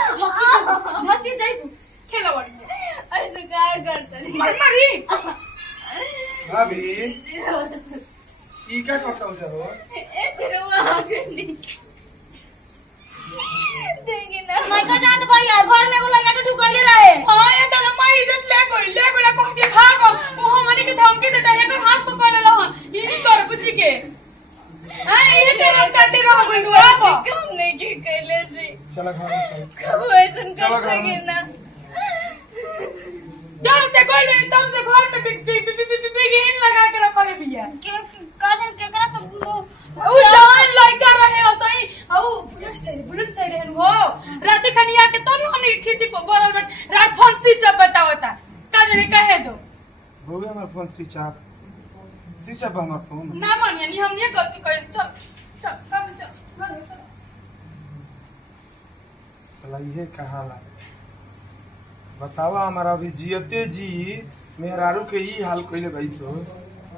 धसी जाई खेला बड़ी ऐसे काय करतनी मारी भाभी ई का करता हो जाओ ए तेरे आगनी देखी ना मैं का जान भाई घर में को लगा के ठुकले रहे हां ये तो माई इज्जत ले कोई कह के भाग वो हमनी के धमकी देता है एकर हाथ पकड़ ले हन ई नहीं कर कुछ के हां ये तेरा काटे रह गई बाबा कम नहीं के कहले जी चला घर में कब ऐसन कर सके ना जब से कोई नहीं तब से घर में बिगिन लगा के रखले भैया के काजन के करा सब ओ जवान लड़का रहे हो सही ओ बुलेट से रहन हो रात खनिया के तब हमने खींची को बोरल रात फोन स्विच ऑफ बतावता काजन कहे दो हो गया हमारा फोन स्विच ऑफ हमारा फोन ना मानिए नहीं हम ये गलती करे चल चल कब चल चला ये कहा ला बतावा हमारा अभी जियते जी मेहरारू के ही हाल कइले भाई सो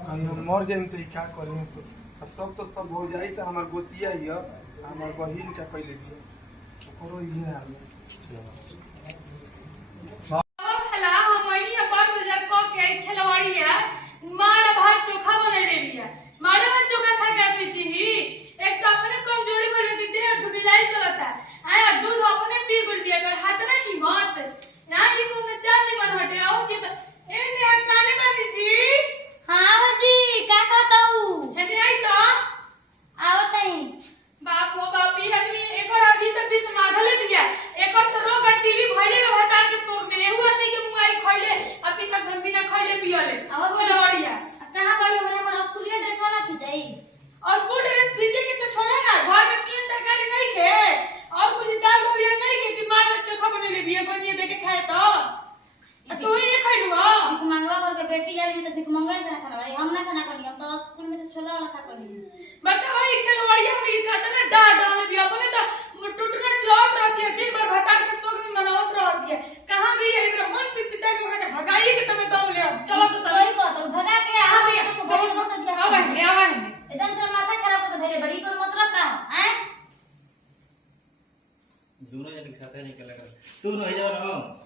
हम मर जाइन तो क्या करें तो सब तो सब हो जाई तो हमार गोतिया ही हमार बहिन का कइले दिया ओकरो ये हाल भला हमनी अपन मजाक को के खिलवाड़ी है मार भात चोखा बने ले लिया मार भात चोखा खा के पीछी ही एक तो अपने कमजोरी भर के देह ढुलाई चलता आया दूध अपने पी गुल पिया कर हाथ ना हिम्मत ना ही को में चाल नहीं बन हटे आओ के ए ने काने बानी जी हां जी का खाता हूं हेने आई तो आवत नहीं बाप हो बापी आदमी एकर अजी तक दिस माधले बिया एकर तो रोग टीवी भइले में हटार के सोग में एहु आदमी के मुंगाई खइले अभी तक गंदी ना खइले पियले और बोलवड़िया कहां पड़ी हो हमर स्कूलिया ड्रेस वाला थी जाई और स्कूल ड्रेस भीजे के तो छोड़े ना घर में तीन तरकारी नहीं खे और कुछ दाल दलिया नहीं के कि मार चोखा बने ले बिया बनिए देके खाए तो तू ये खइलु हां भिख मंगवा घर के बेटी आई तो भिख मंगवा के खाना भाई हम ना खाना करी हम तो स्कूल में से छोला वाला खा करी बता भाई खेलवाड़िया में ई खाता ना डाल भी अपने तो टूटना चौट रखिए दिन भर भटार के सोग में मनावत रहती है कहां भी है मेरा मन पिता के बेटा भगाई के तमे दम ले चलो तो सही को तो भगा के आ भी बहुत मसला आवा है एकदम से माथा खराब हो धरे बड़ी को मतलब का हैं दोनों जन साथे निकल कर तू नहीं जाओ ना